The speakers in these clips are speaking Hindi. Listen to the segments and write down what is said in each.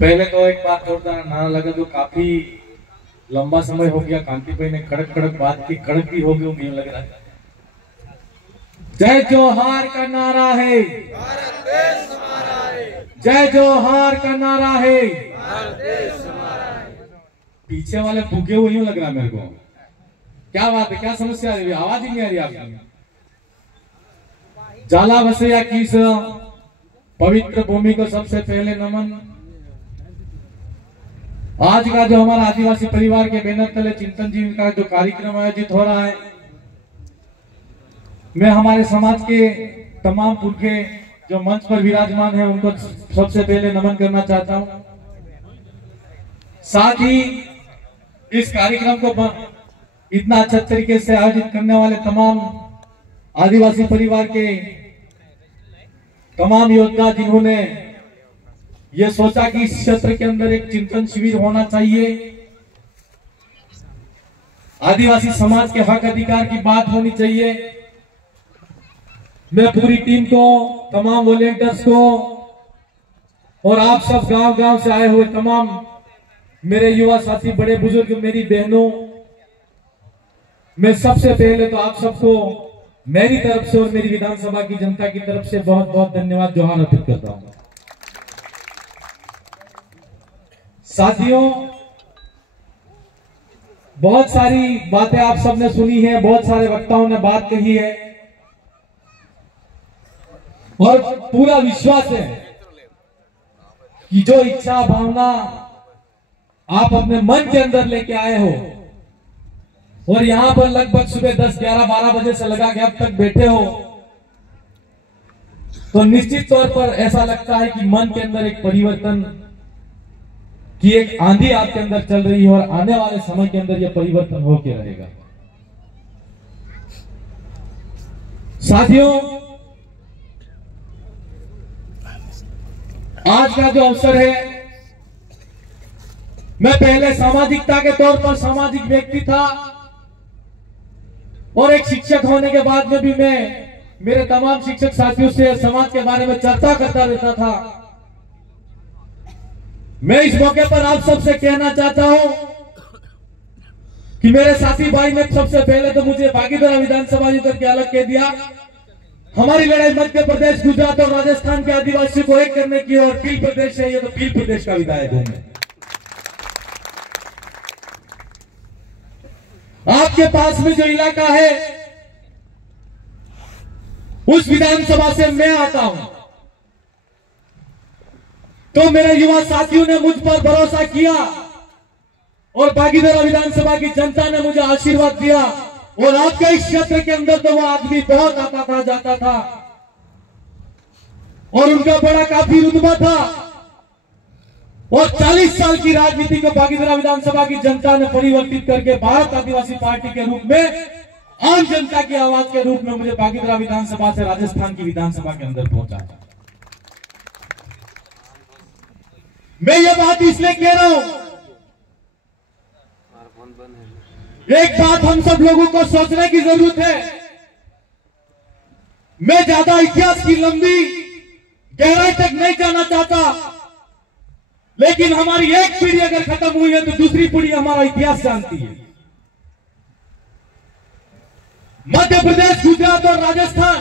पहले तो एक बात जोरदार नारा लगा, जो काफी लंबा समय हो गया कांति भाई ने कड़क कड़क बात की, कड़क भी हो गई मुझे लग रहा है। जय जोहार का नारा है, भारत देश हमारा है। जय जोहार का नारा है, भारत देश हमारा है। पीछे वाले भूखे हुए यूं लग रहा है मेरे को। क्या बात है, क्या समस्या आ रही है? आवाज ही नहीं आ रही आपकी। जाला बसैया की इस पवित्र भूमि को सबसे पहले नमन। आज का जो हमारा आदिवासी परिवार के बैनर तले चिंतन जी का जो कार्यक्रम आयोजित हो रहा है, मैं हमारे समाज के तमाम पुरखे जो मंच पर विराजमान है उनको सबसे पहले नमन करना चाहता हूं। साथ ही इस कार्यक्रम को इतना अच्छा तरीके से आयोजित करने वाले तमाम आदिवासी परिवार के तमाम योद्धा, जिन्होंने ये सोचा कि इस क्षेत्र के अंदर एक चिंतन शिविर होना चाहिए, आदिवासी समाज के हक अधिकार की बात होनी चाहिए। मैं पूरी टीम को, तमाम वॉलेंटियर्स को और आप सब गांव गांव से आए हुए तमाम मेरे युवा साथी, बड़े बुजुर्ग, मेरी बहनों, मैं सबसे पहले तो आप सबको मेरी तरफ से और मेरी विधानसभा की जनता की तरफ से बहुत बहुत धन्यवाद, जोहार अर्पित करता हूं। साथियों, बहुत सारी बातें आप सबने सुनी है, बहुत सारे वक्ताओं ने बात कही है और पूरा विश्वास है कि जो इच्छा भावना आप अपने मन के अंदर लेके आए हो और यहां पर लगभग सुबह 10, 11, 12 बजे से लगा के अब तक बैठे हो, तो निश्चित तौर पर ऐसा लगता है कि मन के अंदर एक परिवर्तन की एक आंधी आपके अंदर चल रही है और आने वाले समय के अंदर यह परिवर्तन होके रहेगा। साथियों, आज का जो अवसर है, मैं पहले सामाजिकता के तौर पर सामाजिक व्यक्ति था और एक शिक्षक होने के बाद में भी मैं मेरे तमाम शिक्षक साथियों से समाज के बारे में चर्चा करता रहता था। मैं इस मौके पर आप सबसे कहना चाहता हूं कि मेरे साथी भाई ने सबसे पहले तो मुझे भागीदारा विधानसभा जी करके अलग कह दिया। हमारी लड़ाई मध्य प्रदेश, गुजरात और राजस्थान के आदिवासियों को एक करने की, और पील प्रदेश है, ये तो पील प्रदेश का विधायक हूं मैं। आपके पास में जो इलाका है उस विधानसभा से मैं आता हूं, तो मेरे युवा साथियों ने मुझ पर भरोसा किया और भागीदारा विधानसभा की जनता ने मुझे आशीर्वाद दिया और आपके इस क्षेत्र के अंदर तो वो आदमी बहुत आता था, जाता था और उनका बड़ा काफी रुतबा था और 40 साल की राजनीति को भागीदारा विधानसभा की जनता ने परिवर्तित करके भारत आदिवासी पार्टी के रूप में, आम जनता की आवाज के रूप में मुझे भागीदारा विधानसभा से राजस्थान की विधानसभा के अंदर पहुंचा। मैं ये बात इसलिए कह रहा हूं, एक बात हम सब लोगों को सोचने की जरूरत है। मैं ज्यादा इतिहास की लंबी गहराई तक नहीं जाना चाहता, लेकिन हमारी एक पीढ़ी अगर खत्म हुई है तो दूसरी पीढ़ी हमारा इतिहास जानती है। मध्य प्रदेश, गुजरात और राजस्थान,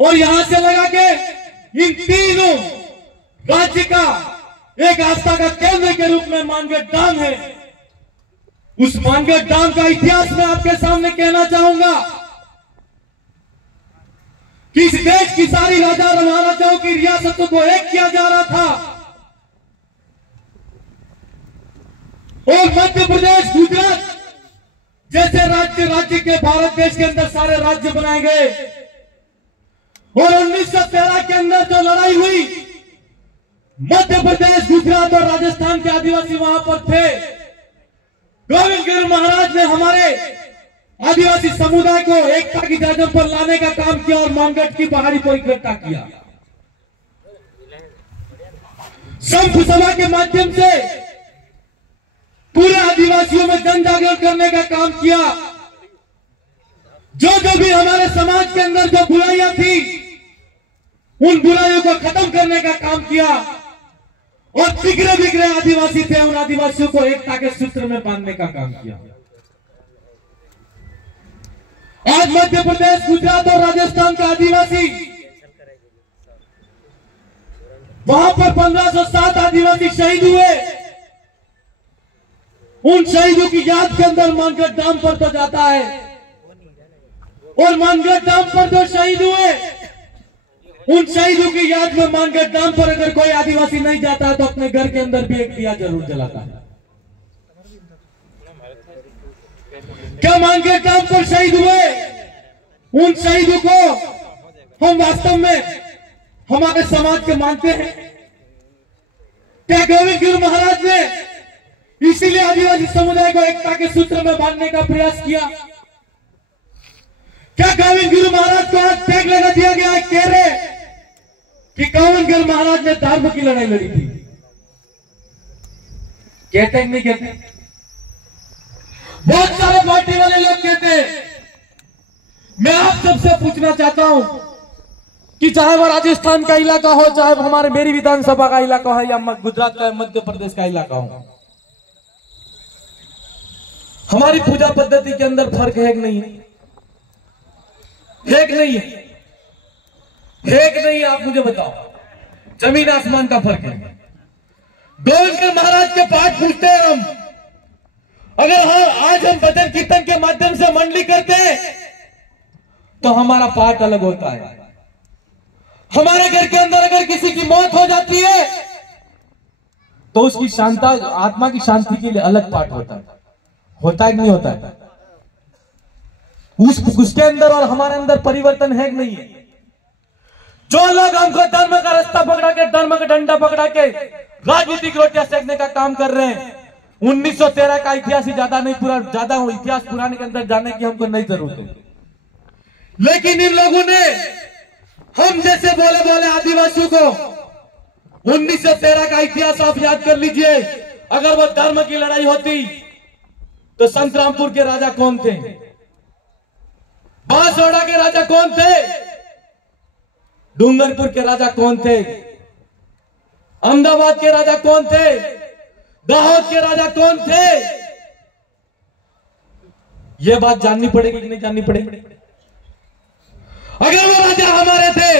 और यहां से लगा के इन तीनों राज्य का एक आस्था का केंद्र के रूप में मानगढ़ डैम है। उस मानगढ़ डैम का इतिहास मैं आपके सामने कहना चाहूंगा कि इस देश की सारी राजा महाराजाओं की रियासतों को एक किया जा रहा था और मध्य प्रदेश, गुजरात जैसे राज्य के भारत देश के अंदर सारे राज्य बनाए गए और 1913 के अंदर जो लड़ाई हुई, मध्य प्रदेश, गुजरात और राजस्थान के आदिवासी वहां पर थे। गोविंदगढ़ महाराज ने हमारे आदिवासी समुदाय को एकता की जाजम पर लाने का काम किया और मानगढ़ की पहाड़ी को इकट्ठा किया। संघ सभा के माध्यम से पूरे आदिवासियों में जन जागरण करने का काम किया। जो भी हमारे समाज के अंदर जो बुराइयां थी, उन बुराइयों को खत्म करने का काम किया और बिगड़े बिगड़े आदिवासी थे, उन आदिवासियों को एकता के सूत्र में बांधने का काम किया। आज मध्य प्रदेश, गुजरात और राजस्थान के आदिवासी, वहां पर 1507 आदिवासी शहीद हुए। उन शहीदों की याद के अंदर मानगढ़ धाम पर तो जाता है, और मानगढ़ धाम पर जो शहीद हुए, उन शहीदों की याद में मानगढ़ धाम पर अगर कोई आदिवासी नहीं जाता तो अपने घर के अंदर भी एक दिया जरूर जलाता है। क्या मानगढ़ धाम पर शहीद हुए उन शहीदों को हम वास्तव में हमारे समाज के मानते हैं? क्या गोविंद गुरु महाराज ने इसीलिए आदिवासी समुदाय को एकता के सूत्र में बांधने का प्रयास किया? क्या गोविंद गुरु महाराज को आज टैग लगा दिया गया है, कह रहे कि गोविंद गुरु महाराज ने धर्म की लड़ाई लड़ी थी? कहते नहीं कहते? बहुत सारे पार्टी वाले लोग कहते हैं। मैं आप सबसे पूछना चाहता हूं कि चाहे वो राजस्थान का इलाका हो, चाहे हमारे मेरी विधानसभा का इलाका हो, या गुजरात का, मध्य प्रदेश का इलाका हो, हमारी पूजा पद्धति के अंदर फर्क है कि नहीं है? है कि नहीं है? है कि नहीं? आप मुझे बताओ। जमीन आसमान का फर्क है। गोविंद गुरु महाराज के पाठ पूछते हैं हम। अगर आज हम भजन कीर्तन के माध्यम से मंडली करते हैं तो हमारा पाठ अलग होता है। हमारे घर के अंदर अगर किसी की मौत हो जाती है तो उसकी शांता, आत्मा की शांति के लिए अलग पाठ होता है। होता है कि नहीं होता है? उसके अंदर और हमारे अंदर परिवर्तन है कि नहीं है? जो लोग हमको धर्म का रास्ता पकड़ा के, धर्म का डंडा पकड़ा के राजनीतिक रोटियां सेकने का काम कर रहे हैं, 1913 का इतिहास ही ज्यादा नहीं, पूरा ज्यादा इतिहास पुराने के अंदर जाने की हमको नहीं जरूरत है। लेकिन इन लोगों ने हम जैसे बोले बोले आदिवासियों को 1913 का इतिहास आप याद कर लीजिए। अगर वो धर्म की लड़ाई होती तो संतरामपुर के राजा कौन थे? बांसवाड़ा के राजा कौन थे? डूंगरपुर के राजा कौन थे? अहमदाबाद के राजा कौन थे? दाहोद के राजा कौन थे? यह बात जाननी पड़ेगी कि नहीं जाननी पड़ेगी? अगर वो राजा हमारे थे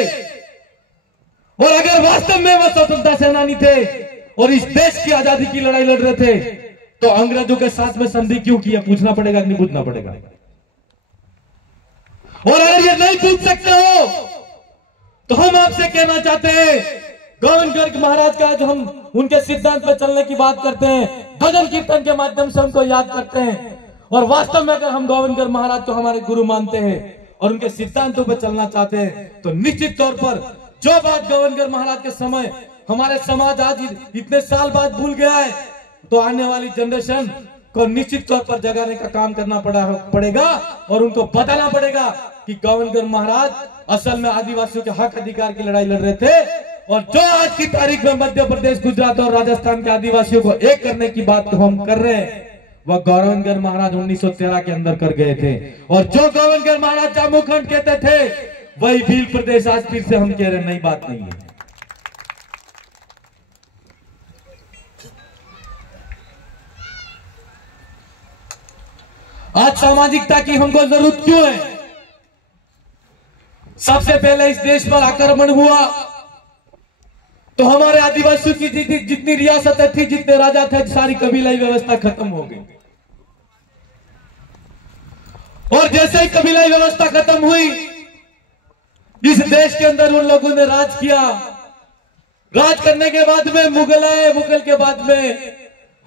और अगर वास्तव में वो स्वतंत्रता सेनानी थे और इस देश की आजादी की लड़ाई लड़ रहे थे तो अंग्रेजों के साथ में संधि क्यों किया? पूछना पड़ेगा कि नहीं पूछना पड़ेगा? और अगर ये नहीं पूछ सकते हो तो हम आपसे कहना चाहते हैं, गोविंद गुरु महाराज का जो हम उनके सिद्धांत पर चलने की बात करते हैं, भजन कीर्तन के माध्यम से उनको याद करते हैं, और वास्तव में अगर हम गोविंद गुरु महाराज को हमारे गुरु मानते हैं और उनके सिद्धांतों पर चलना चाहते हैं तो निश्चित तौर पर जो बात गोविंद गुरु महाराज के समय हमारे समाज आज इतने साल बाद भूल गया है, तो आने वाली जनरेशन को निश्चित तौर पर जगाने का काम करना पड़ेगा और उनको बताना पड़ेगा कि गोविंद गुरु महाराज असल में आदिवासियों के हक अधिकार की लड़ाई लड़ रहे थे, और जो आज की तारीख में मध्य प्रदेश, गुजरात और राजस्थान के आदिवासियों को एक करने की बात हम कर रहे हैं, वह गोविंद गुरु महाराज 1913 के अंदर कर गए थे। और जो गोविंद गुरु महाराज जामू खंड कहते थे वही भील प्रदेश आज फिर से हम कह रहे हैं, नई बात नहीं है। आज सामाजिकता की हमको जरूरत क्यों है? सबसे पहले इस देश पर आक्रमण हुआ तो हमारे आदिवासियों की जितनी रियासतें थी, जितने राजा थे, सारी कबीलाई व्यवस्था खत्म हो गई। और जैसे ही कबीलाई व्यवस्था खत्म हुई, इस देश के अंदर उन लोगों ने राज किया। राज करने के बाद में मुगल आए, मुगल के बाद में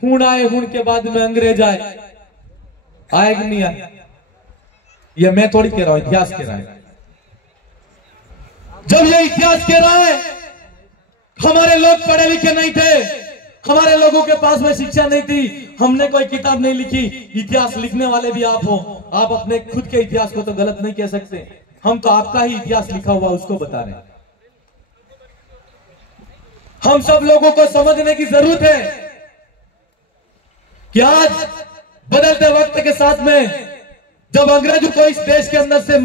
हूण आए, हूण के बाद में अंग्रेज आए। आए कि नहीं आए? ये मैं थोड़ी कह रहा हूं, इतिहास कह रहा है। जब ये इतिहास कह रहा है, हमारे लोग पढ़े लिखे नहीं थे, हमारे लोगों के पास में शिक्षा नहीं थी, हमने कोई किताब नहीं लिखी। इतिहास लिखने वाले भी आप हो, आप अपने खुद के इतिहास को तो गलत नहीं कह सकते। हम तो आपका ही इतिहास लिखा हुआ उसको बता रहे हैं। हम सब लोगों को समझने की जरूरत है कि आज बदलते वक्त के साथ में जब अंग्रेजों को इस देश के अंदर से